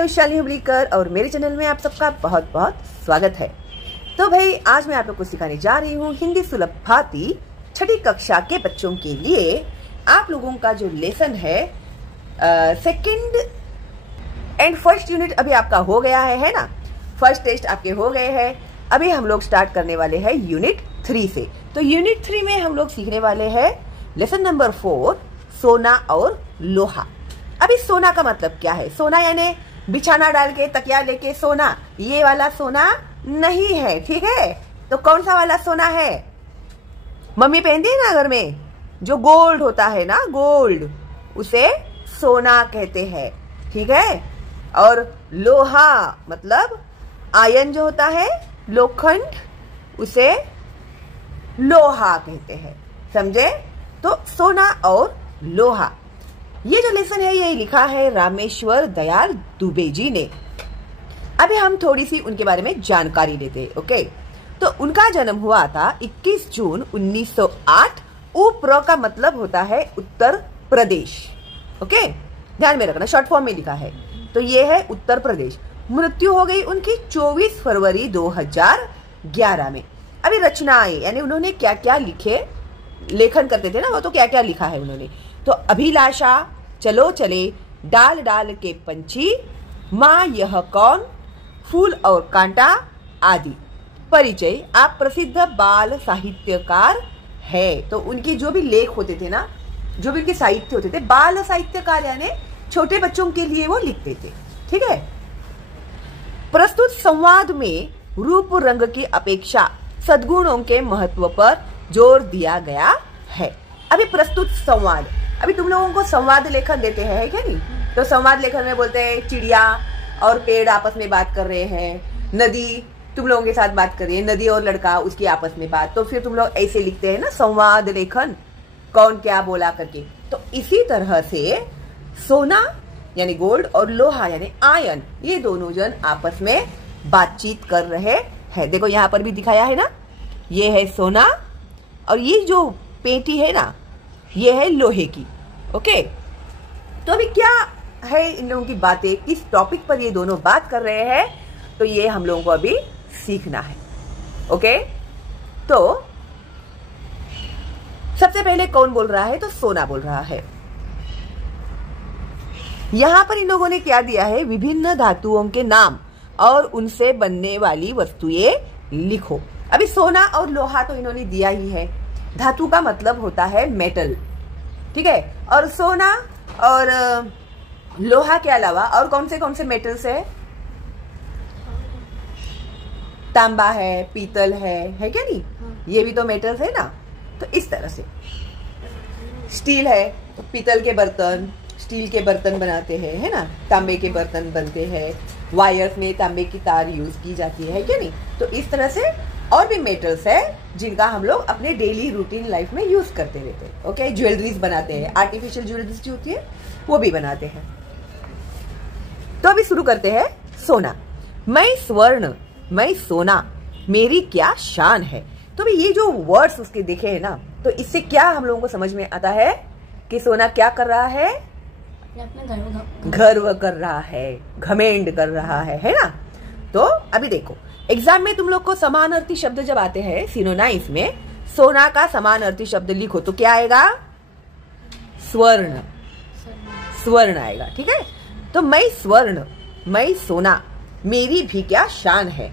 मैं शालिनी हुबलीकर और मेरे चैनल में आप सबका बहुत बहुत स्वागत है। तो भाई आज मैं आप लोग को सिखाने जा रही हूँ हिंदी सुलभ भाती छठी कक्षा के बच्चों के लिए। आप लोगों का जो लेसन है सेकंड एंड फर्स्ट यूनिट अभी आपका हो गया है ना। फर्स्ट टेस्ट आपके हो गए हैं। अभी हम लोग स्टार्ट करने वाले हैं यूनिट 3 से। तो यूनिट 3 में हम लोग सीखने वाले हैं लेसन नंबर 4 सोना और लोहा। अभी सोना का मतलब क्या है? सोना यानी बिछाना डाल के तकिया लेके सोना, ये वाला सोना नहीं है, ठीक है। तो कौन सा वाला सोना है? मम्मी पहनती है ना घर में, जो गोल्ड होता है ना, गोल्ड, उसे सोना कहते हैं, ठीक है। और लोहा मतलब आयन जो होता है, लोखंड, उसे लोहा कहते हैं, समझे। तो सोना और लोहा, ये जो लेसन है ये लिखा है रामेश्वर दयाल दुबे जी ने। अभी हम थोड़ी सी उनके बारे में जानकारी लेते हैं, ओके। तो उनका जन्म हुआ था 21 जून 1908। उप्र का मतलब होता है उत्तर प्रदेश, ओके, ध्यान में रखना, शॉर्ट फॉर्म में लिखा है। तो ये है उत्तर प्रदेश। मृत्यु हो गई उनकी 24 फरवरी 2011 में। अभी रचनाएं यानी उन्होंने क्या क्या लिखे, लेखन करते थे ना वो, तो क्या क्या लिखा है उन्होंने। तो अभिलाषा, चलो चले, डाल डाल के पंछी, माँ यह कौन, फूल और कांटा आदि। परिचय, आप प्रसिद्ध बाल साहित्यकार है। तो उनके जो भी लेख होते थे ना, जो भी उनके साहित्य होते थे, बाल साहित्यकार यानी छोटे बच्चों के लिए वो लिखते थे, ठीक है। प्रस्तुत संवाद में रूप रंग की अपेक्षा सद्गुणों के महत्व पर जोर दिया गया है। अभी प्रस्तुत संवाद, अभी तुम लोगों को संवाद लेखन देते हैं, है क्या नहीं? तो संवाद लेखन में बोलते हैं चिड़िया और पेड़ आपस में बात कर रहे हैं, नदी तुम लोगों के साथ बात कर रही है, नदी और लड़का उसकी आपस में बात। तो फिर तुम लोग ऐसे लिखते हैं ना संवाद लेखन, कौन क्या बोला करके। तो इसी तरह से सोना यानी गोल्ड और लोहा यानी आयन, ये दोनों जन आपस में बातचीत कर रहे हैं। देखो यहाँ पर भी दिखाया है ना, ये है सोना और ये जो पेटी है ना, ये है लोहे की, ओके। तो अभी क्या है इन लोगों की बातें, किस टॉपिक पर ये दोनों बात कर रहे हैं, तो ये हम लोगों को अभी सीखना है, ओके। तो सबसे पहले कौन बोल रहा है? तो सोना बोल रहा है। यहां पर इन लोगों ने क्या दिया है? विभिन्न धातुओं के नाम और उनसे बनने वाली वस्तुएं लिखो। अभी सोना और लोहा तो इन्होंने दिया ही है। धातु का मतलब होता है मेटल, ठीक है। और सोना और लोहा के अलावा और कौन से मेटल्स है? तांबा है, पीतल है क्या नहीं? ये भी तो मेटल्स है ना। तो इस तरह से स्टील है, तो पीतल के बर्तन, स्टील के बर्तन बनाते हैं, है ना। तांबे के बर्तन बनते हैं, वायर्स में तांबे की तार यूज की जाती है क्या नहीं? तो इस तरह से और भी मेटल्स है जिनका हम लोग अपने डेली रूटीन लाइफ में यूज करते रहते हैं, ओके। ज्वेलरीज बनाते हैं, आर्टिफिशियल ज्वेलरीज जो होती है वो भी बनाते हैं। तो अभी शुरू करते हैं। सोना, मैं स्वर्ण, मैं सोना, मेरी क्या शान है। तो अभी ये जो वर्ड्स उसके देखे हैं ना, तो इससे क्या हम लोगों को समझ में आता है कि सोना क्या कर रहा है? गर्व कर रहा है, घमेंड कर रहा है ना। तो अभी देखो एग्जाम में तुम लोग को समानार्थी शब्द जब आते हैं सिनोनाइम्स में, सोना का समानार्थी शब्द लिखो तो क्या आएगा? स्वर्ण, स्वर्ण आएगा, ठीक है। तो मैं स्वर्ण, मैं सोना, मेरी भी क्या शान है।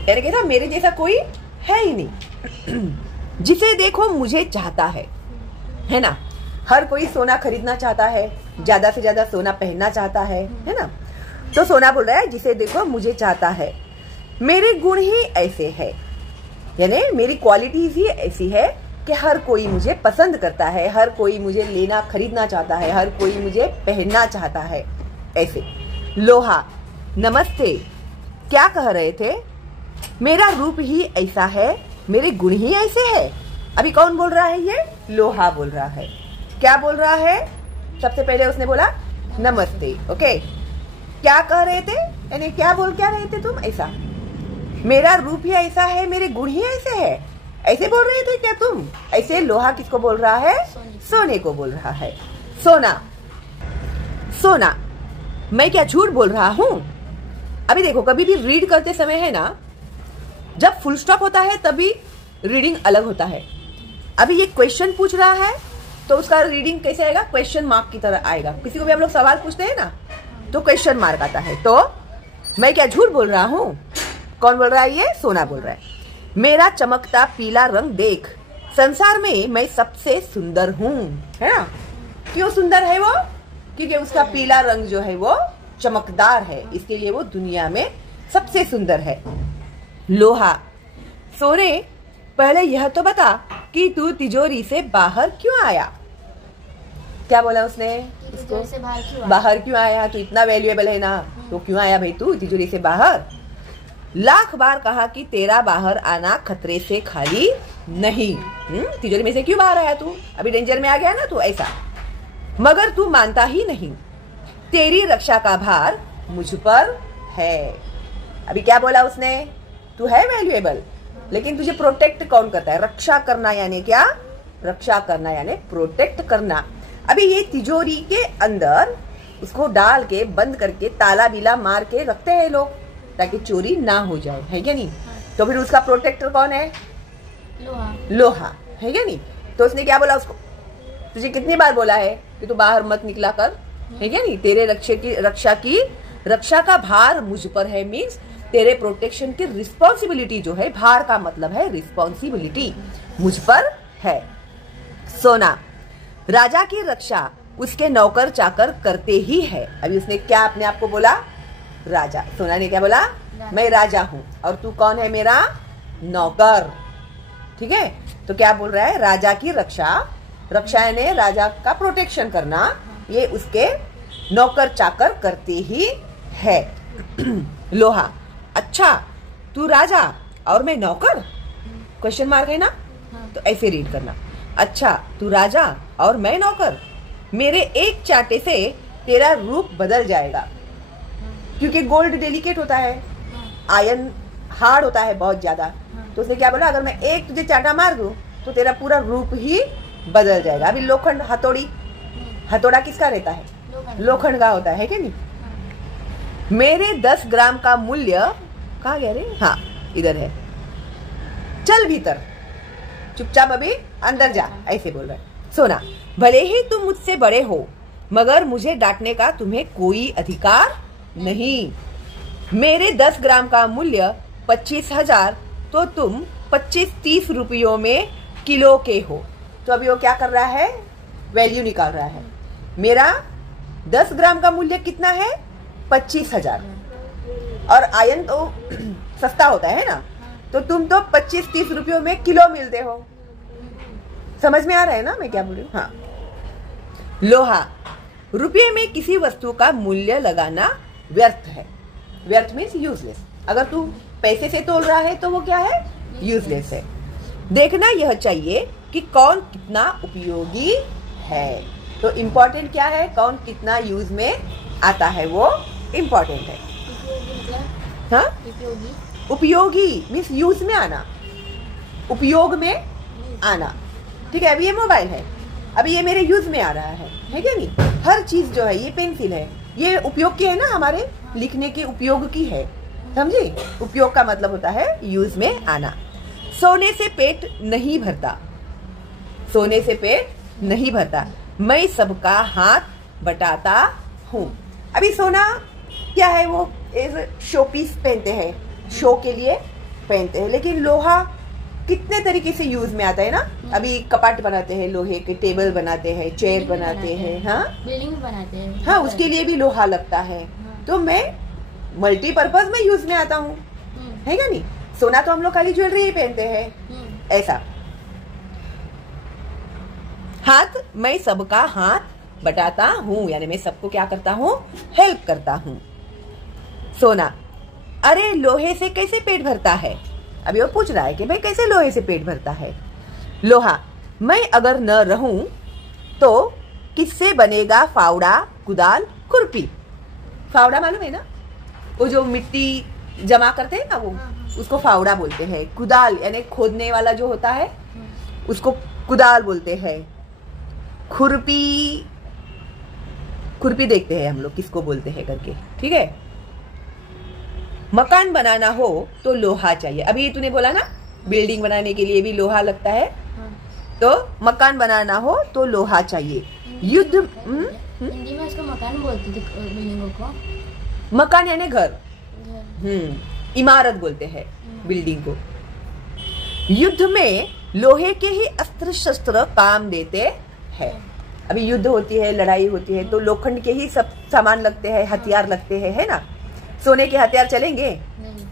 यानी कहता मेरे जैसा कोई है ही नहीं। जिसे देखो मुझे चाहता है ना। हर कोई सोना खरीदना चाहता है, ज्यादा से ज्यादा सोना पहनना चाहता है ना। तो सोना बोल रहा है जिसे देखो मुझे चाहता है, मेरे गुण ही ऐसे है, यानी मेरी क्वालिटीज ही ऐसी है कि हर कोई मुझे पसंद करता है, हर कोई मुझे लेना खरीदना चाहता है, हर कोई मुझे पहनना चाहता है, ऐसे। लोहा, नमस्ते, क्या कह रहे थे? मेरा रूप ही ऐसा है, मेरे गुण ही ऐसे है। अभी कौन बोल रहा है? ये लोहा बोल रहा है। क्या बोल रहा है? सबसे पहले उसने बोला नमस्ते, ओके। क्या कह रहे थे, यानी क्या रहे थे तुम? ऐसा, मेरा रूप ही ऐसा है, मेरे गुण ही ऐसे है, ऐसे बोल रहे थे क्या तुम? ऐसे लोहा किसको बोल रहा है? सोने को बोल रहा है। सोना, सोना मैं क्या झूठ बोल रहा हूं? अभी देखो, कभी भी रीड करते समय है ना, जब फुल स्टॉप होता है तभी रीडिंग अलग होता है। अभी ये क्वेश्चन पूछ रहा है तो उसका रीडिंग कैसे आएगा? क्वेश्चन मार्क की तरह आएगा। किसी को भी हम लोग सवाल पूछते हैं ना तो क्वेश्चन मार्क आता है। तो मैं क्या झूठ बोल रहा हूं? कौन बोल रहा है? ये सोना बोल रहा है। मेरा चमकता पीला रंग देख, संसार में मैं सबसे सुंदर हूं। है ना? क्यों सुंदर है वो? क्योंकि उसका पीला रंग जो है वो चमकदार है, इसके लिए वो दुनिया में सबसे सुंदर है। लोहा, सोने पहले यह तो बता कि तू तिजोरी से बाहर क्यों आया? क्या बोला उसने? तिजोरी से बाहर क्यों आया? तू इतना वैल्यूएबल है ना, तो क्यों आया भाई तू तिजोरी से बाहर? लाख बार कहा कि तेरा बाहर आना खतरे से खाली नहीं। तिजोरी में से क्यों बाहर आया तू? अभी डेंजर में आ गया ना तू, ऐसा। मगर तू मानता ही नहीं, तेरी रक्षा का भार मुझ पर है। अभी क्या बोला उसने? तू है वैल्यूएबल, लेकिन तुझे प्रोटेक्ट कौन करता है? रक्षा करना यानी क्या? रक्षा करना यानी प्रोटेक्ट करना। अभी ये तिजोरी के अंदर उसको डाल के बंद करके ताला बिला मार के रखते हैं लोग ताकि चोरी ना हो जाए, है क्या नहीं? तो फिर उसका प्रोटेक्टर कौन है? लोहा, है क्या नहीं? तो उसने क्या बोला उसको? तुझे कितनी बार बोला है कि तू बाहर मत निकला कर, है क्या नहीं? तेरे रक्षा का भार मुझ पर है, मीन्स तेरे प्रोटेक्शन की रिस्पॉन्सिबिलिटी जो है, भार का मतलब है रिस्पॉन्सिबिलिटी, मुझ पर है। सोना, राजा की रक्षा उसके नौकर चाकर करते ही है। अभी उसने क्या अपने आप को बोला? राजा। सोना ने क्या बोला? मैं राजा हूं और तू कौन है? मेरा नौकर। ठीक है? तो क्या बोल रहा है? राजा की रक्षा, रक्षा यानी राजा का प्रोटेक्शन करना, ये उसके नौकर चाकर करते ही है। लोहा, अच्छा तू राजा और मैं नौकर? क्वेश्चन मार्क है ना, तो ऐसे रीड करना। अच्छा तू राजा और मैं नौकर, मेरे एक चाटे से तेरा रूप बदल जाएगा। क्योंकि गोल्ड डेलिकेट होता है, आयरन हार्ड होता है बहुत ज्यादा। तो उसने क्या बोला? अगर मैं एक तुझे चाटा मार दूं तो तेरा पूरा रूप ही बदल जाएगा। अभी लोखंड, हथौड़ी, हथौड़ा किसका रहता है? लोखंड का होता है कि नहीं? मेरे 10 ग्राम का मूल्य कहाँ गया रे? हाँ इधर है। चल भीतर, चुपचाप अभी अंदर जा, ऐसे बोल रहा है। सोना, भले ही तुम मुझसे बड़े हो मगर मुझे डांटने का तुम्हें कोई अधिकार नहीं। मेरे 10 ग्राम का मूल्य 25,000, तो तुम 25-30 रुपयों में किलो के हो। तो अभी वो क्या कर रहा है? वैल्यू निकाल रहा है। मेरा 10 ग्राम का मूल्य कितना है? 25,000, और आयरन तो सस्ता होता है ना, तो तुम तो 25-30 रुपयों में किलो मिलते हो। समझ में आ रहा है ना मैं क्या बोल रही हूँ? हाँ। लोहा, रुपये में किसी वस्तु का मूल्य लगाना व्यर्थ है। व्यर्थ मीन्स यूजलेस। अगर तू पैसे से तोल रहा है तो वो क्या है? यूजलेस है। देखना यह चाहिए कि कौन कितना उपयोगी है। तो इम्पोर्टेंट क्या है? कौन कितना यूज में आता है, वो इम्पोर्टेंट है। हाँ, उपयोगी मीन्स यूज में आना, उपयोग में आना। ठीक है? अभी ये मोबाइल है, अभी ये मेरे यूज में आ रहा है क्या नहीं? हर चीज जो है, ये पेंसिल है, ये उपयोग की है ना, हमारे लिखने के उपयोग की है। समझे? उपयोग का मतलब होता है यूज में आना। सोने से पेट नहीं भरता, सोने से पेट नहीं भरता, मैं सबका हाथ बटाता हूँ। अभी सोना क्या है? वो शो पीस पहनते हैं, शो के लिए पहनते हैं, लेकिन लोहा कितने तरीके से यूज में आता है ना। अभी कपाट बनाते हैं, लोहे के टेबल बनाते हैं, चेयर बनाते हैं, हाँ बिल्डिंग बनाते हैं, हाँ उसके लिए भी लोहा लगता है। तो मैं मल्टीपर्पज में यूज में आता हूँ, है क्या नहीं? सोना तो हम लोग खाली ज्वेलरी ही पहनते हैं, ऐसा। हाथ, मैं सबका हाथ बटाता हूँ, यानी मैं सबको क्या करता हूँ? हेल्प करता हूँ। सोना, अरे लोहे से कैसे पेट भरता है? अभी वो पूछ रहा है कि भाई कैसे लोहे से पेट भरता है। लोहा, मैं अगर न रहूं तो किससे बनेगा फावड़ा, कुदाल, खुरपी? फावड़ा मालूम है ना? वो जो मिट्टी जमा करते हैं ना, वो उसको फावड़ा बोलते हैं। कुदाल यानी खोदने वाला जो होता है उसको कुदाल बोलते हैं। खुरपी खुरपी देखते हैं हम लोग किसको बोलते हैं करके, ठीक है। मकान बनाना हो तो लोहा चाहिए। अभी तूने बोला ना बिल्डिंग बनाने के लिए भी लोहा लगता है, तो मकान बनाना हो तो लोहा चाहिए। युद्ध हिंदी में उसको मकान बोलते थे, बिल्डिंगों को। मकान यानी घर, इमारत बोलते हैं बिल्डिंग को। युद्ध में लोहे के ही अस्त्र शस्त्र काम देते हैं। अभी युद्ध होती है, लड़ाई होती है, तो लोखंड के ही सब सामान लगते हैं, हथियार लगते हैं, है ना। सोने के हथियार चलेंगे नहीं।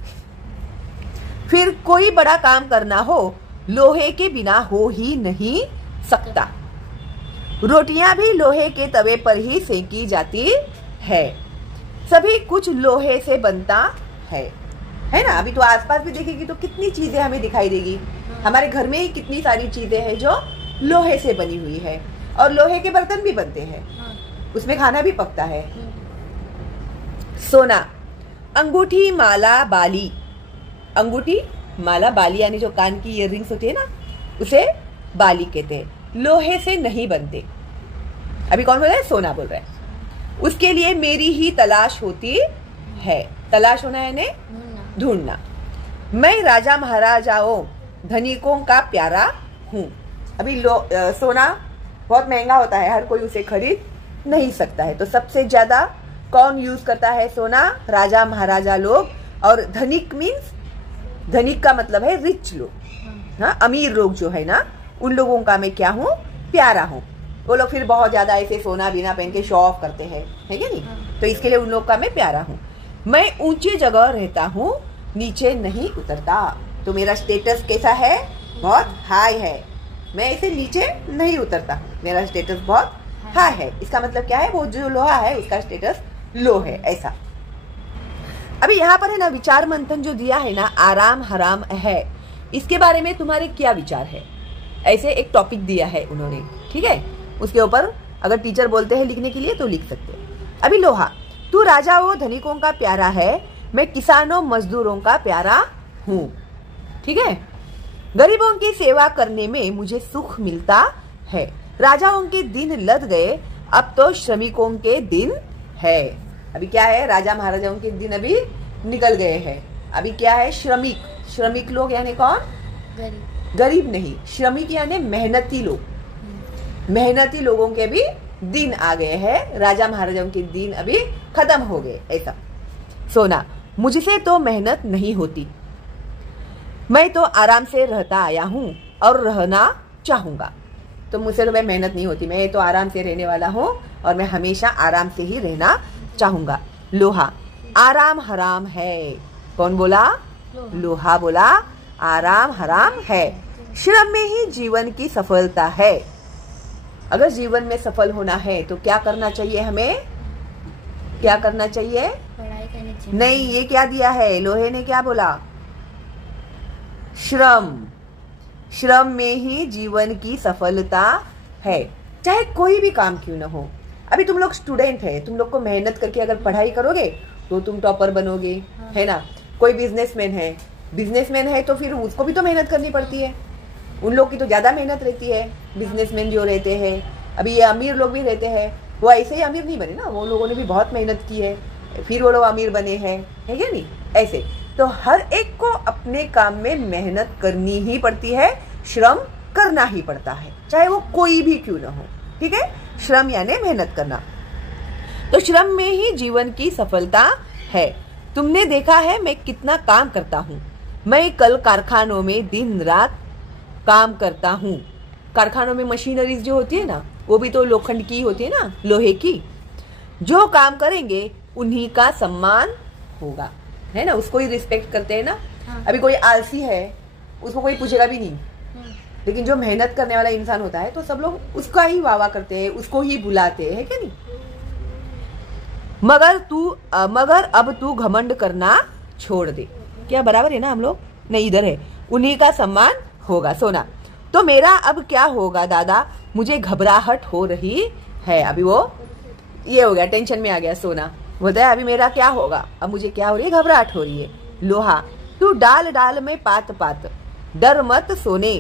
फिर कोई बड़ा काम करना हो लोहे के बिना हो ही नहीं सकता। रोटियां भी लोहे के तवे पर ही सेकी जाती है। सभी कुछ लोहे से बनता है ना। अभी तो आसपास भी देखेगी तो कितनी चीजें हमें दिखाई देगी। हमारे घर में ही कितनी सारी चीजें हैं जो लोहे से बनी हुई है, और लोहे के बर्तन भी बनते हैं, उसमें खाना भी पकता है। सोना, अंगूठी माला बाली। अंगूठी माला बाली यानी जो कान की इयररिंग्स होती है ना, उसे बाली कहते हैं। लोहे से नहीं बनते। अभी कौन बोल रहा है? सोना बोल रहा है। उसके लिए मेरी ही तलाश होती है। तलाश होना है ने ढूंढना। मैं राजा महाराजाओं धनिकों का प्यारा हूँ। अभी सोना बहुत महंगा होता है, हर कोई उसे खरीद नहीं सकता है, तो सबसे ज्यादा कौन यूज करता है सोना? राजा महाराजा लोग। और धनिक मीन्स, धनिक का मतलब है रिच लोग, हाँ, अमीर लोग जो है ना, उन लोगों का मैं क्या हूँ? प्यारा हूँ। वो लोग फिर बहुत ज्यादा ऐसे सोना बिना पहन के शो ऑफ करते हैं, है क्या नहीं? तो इसके लिए उन लोग का मैं प्यारा हूँ। मैं ऊंची जगह रहता हूँ, नीचे नहीं उतरता। तो मेरा स्टेटस कैसा है? बहुत हाई है। मैं ऐसे नीचे नहीं उतरता, मेरा स्टेटस बहुत हाई है। इसका मतलब क्या है? वो जो लोहा है उसका स्टेटस लो है, ऐसा। अभी यहाँ पर है ना विचार मंथन जो दिया है ना, आराम हराम है, इसके बारे में तुम्हारे क्या विचार है? ऐसे एक टॉपिक दिया है उन्होंने, ठीक है। उसके ऊपर अगर टीचर बोलते हैं लिखने के लिए तो लिख सकते हो। अभी लोहा, तू राजाओं धनिकों का प्यारा है, मैं किसानों मजदूरों का प्यारा हूँ, ठीक है। गरीबों की सेवा करने में मुझे सुख मिलता है। राजाओं के दिन लद गए, अब तो श्रमिकों के दिन है। अभी क्या है? राजा महाराजाओं के दिन अभी निकल गए हैं। अभी क्या है? श्रमिक। श्रमिक लोग यानी कौन? गरीब। गरीब नहीं, श्रमिक यानी मेहनती लोग। मेहनती लोगों के भी दिन आ गए हैं, राजा महाराजाओं के दिन अभी खत्म हो गए, ऐसा। सोना, मुझसे तो मेहनत नहीं होती, मैं तो आराम से रहता आया हूँ और रहना चाहूंगा। तो मुझसे तो भाई मेहनत नहीं होती, मैं तो आराम से रहने वाला हूँ और मैं हमेशा आराम से ही रहना चाहूंगा। लोहा, आराम हराम है। कौन बोला? लोहा बोला आराम हराम है। श्रम में ही जीवन की सफलता है। अगर जीवन में सफल होना है तो क्या करना चाहिए हमें? क्या करना चाहिए? पढ़ाई करनी चाहिए। नहीं, ये क्या दिया है? लोहे ने क्या बोला? श्रम। श्रम में ही जीवन की सफलता है, चाहे कोई भी काम क्यों ना हो। अभी तुम लोग स्टूडेंट है, तुम लोग को मेहनत करके अगर पढ़ाई करोगे तो तुम टॉपर बनोगे, है ना। कोई बिजनेसमैन है तो फिर उसको भी तो मेहनत करनी पड़ती है। उन लोग की तो ज्यादा मेहनत रहती है, बिजनेसमैन जो रहते हैं। अभी ये अमीर लोग भी रहते हैं, वो ऐसे ही अमीर नहीं बने ना, वो लोगों ने भी बहुत मेहनत की है, फिर वो लोग अमीर बने हैं, है क्या नहीं? ऐसे तो हर एक को अपने काम में मेहनत करनी ही पड़ती है, श्रम करना ही पड़ता है, चाहे वो कोई भी क्यों ना हो, ठीक है। श्रम यानी मेहनत करना। तो श्रम में ही जीवन की सफलता है। तुमने देखा है मैं कितना काम करता हूँ। मैं कल कारखानों में दिन रात काम करता हूँ। कारखानों में मशीनरीज जो होती है ना, वो भी तो लोखंड की होती है ना, लोहे की। जो काम करेंगे उन्हीं का सम्मान होगा, है ना। उसको ही रिस्पेक्ट करते हैं ना। अभी कोई आलसी है, उसको कोई पूछेगा भी नहीं, लेकिन जो मेहनत करने वाला इंसान होता है तो सब लोग उसका ही वाह करते हैं, उसको ही बुलाते हैं, क्या नहीं। मगर अब तू घमंड करना छोड़ दे। क्या बराबर है ना हम लोग? नहीं, इधर है, उन्हीं का सम्मान होगा। सोना, तो मेरा अब क्या होगा दादा, मुझे घबराहट हो रही है। अभी वो ये हो गया, टेंशन में आ गया सोना। बोलता है अभी मेरा क्या होगा, अब मुझे क्या हो रही है? घबराहट हो रही है। लोहा, तू डाल डाल में पात पात, डर मत सोने।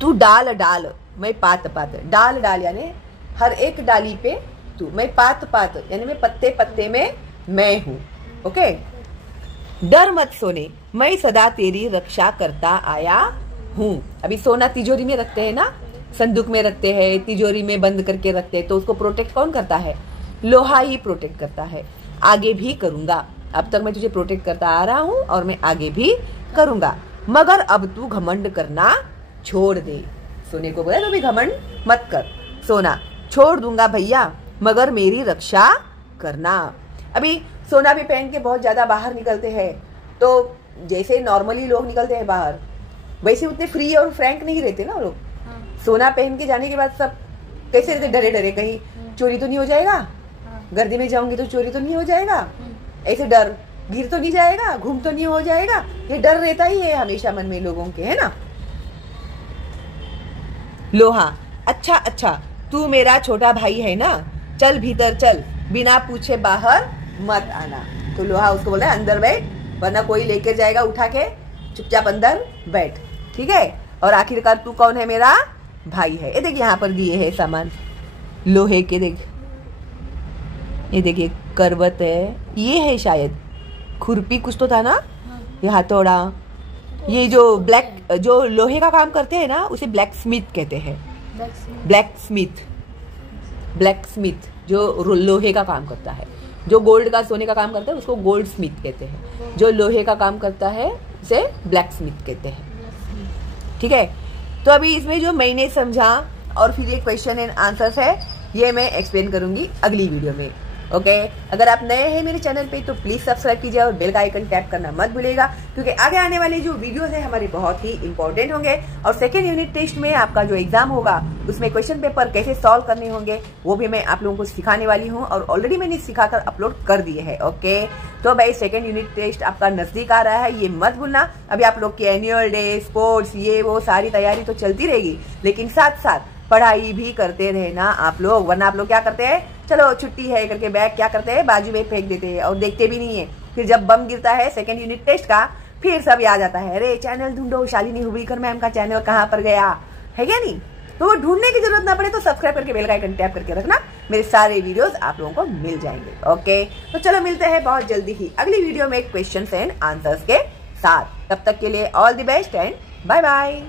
तू डाल डाल मैं पात पात, डाल डाल यानी हर एक डाली पे तू, मैं पात पात यानी मैं पत्ते पत्ते में मैं हूँ। ओके, डर मत सोने, मैं सदा तेरी रक्षा करता आया हूँ। अभी सोना तिजोरी में रखते हैं ना, संदूक में रखते हैं, तिजोरी में बंद करके रखते हैं, तो उसको प्रोटेक्ट कौन करता है? लोहा ही प्रोटेक्ट करता है। आगे भी करूंगा, अब तक मैं तुझे प्रोटेक्ट करता आ रहा हूँ और मैं आगे भी करूंगा, मगर अब तू घमंड करना छोड़ दे। सोने को बोला तो भी घमंड मत कर। सोना, छोड़ दूंगा भैया, मगर मेरी रक्षा करना। अभी सोना भी पहन के बहुत ज्यादा बाहर निकलते हैं, तो जैसे नॉर्मली लोग निकलते हैं बाहर, वैसे उतने फ्री और फ्रैंक नहीं रहते ना लोग। सोना पहन के जाने के बाद सब कैसे रहते? डरे डरे, कहीं चोरी तो नहीं हो जाएगा, गर्दी में जाऊंगी तो चोरी तो नहीं हो जाएगा, ऐसे डर, गिर तो नहीं जाएगा, घूम तो नहीं हो जाएगा, ये डर रहता ही है हमेशा मन में लोगों के, है ना। लोहा, अच्छा अच्छा, तू मेरा छोटा भाई है ना, चल भीतर चल, बिना पूछे बाहर मत आना। तो लोहा उसको बोला अंदर बैठ, वरना कोई लेके जाएगा उठा के, चुपचाप अंदर बैठ, ठीक है। और आखिरकार तू कौन है? मेरा भाई है। ये देख यहाँ पर दिए है सामान लोहे के, देख ये देखिए करवत है, ये है शायद खुरपी कुछ तो था ना, ये हथौड़ा, ये जो ब्लैक जो लोहे का काम करते हैं ना उसे ब्लैक स्मिथ कहते हैं। ब्लैक स्मिथ, ब्लैक स्मिथ जो लोहे का काम करता है, जो गोल्ड का सोने का काम करता है उसको गोल्ड स्मिथ कहते हैं, जो लोहे का काम करता है उसे ब्लैक स्मिथ कहते हैं, ठीक है। तो अभी इसमें जो मैंने समझा और फिर ये क्वेश्चन एंड आंसर्स है, ये मैं एक्सप्लेन करूंगी अगली वीडियो में। ओके, अगर आप नए हैं मेरे चैनल पे तो प्लीज सब्सक्राइब कीजिए और बेल का आइकन टैप करना मत भूलिएगा, क्योंकि आगे आने वाले जो वीडियोस है हमारे बहुत ही इंपॉर्टेंट होंगे। और सेकेंड यूनिट टेस्ट में आपका जो एग्जाम होगा उसमें क्वेश्चन पेपर कैसे सॉल्व करने होंगे वो भी मैं आप लोगों को सिखाने वाली हूँ, और ऑलरेडी मैंने सिखाकर अपलोड कर दिए है। ओके, तो भाई सेकेंड यूनिट टेस्ट आपका नजदीक आ रहा है, ये मत भूलना। अभी आप लोग की एनुअल डे, स्पोर्ट्स, ये वो सारी तैयारी तो चलती रहेगी, लेकिन साथ साथ पढ़ाई भी करते रहना आप लोग, वरना आप लोग क्या करते हैं, चलो छुट्टी है करके बैग क्या करते हैं, बाजू में फेंक देते हैं और देखते भी नहीं है। फिर जब बम गिरता है सेकेंड यूनिट टेस्ट का, फिर सब याद आता है, अरे चैनल ढूंढो, शालिनी हुबलीकर मैम का चैनल कहाँ पर गया है, क्या नहीं। तो वो ढूंढने की जरूरत ना पड़े तो सब्सक्राइब करके बेल का आइकन टैप करके रखना, मेरे सारे वीडियोस आप लोगों को मिल जाएंगे। ओके, तो चलो मिलते हैं बहुत जल्दी ही अगली वीडियो में क्वेश्चन एंड आंसर्स के साथ। तब तक के लिए all the best and bye bye.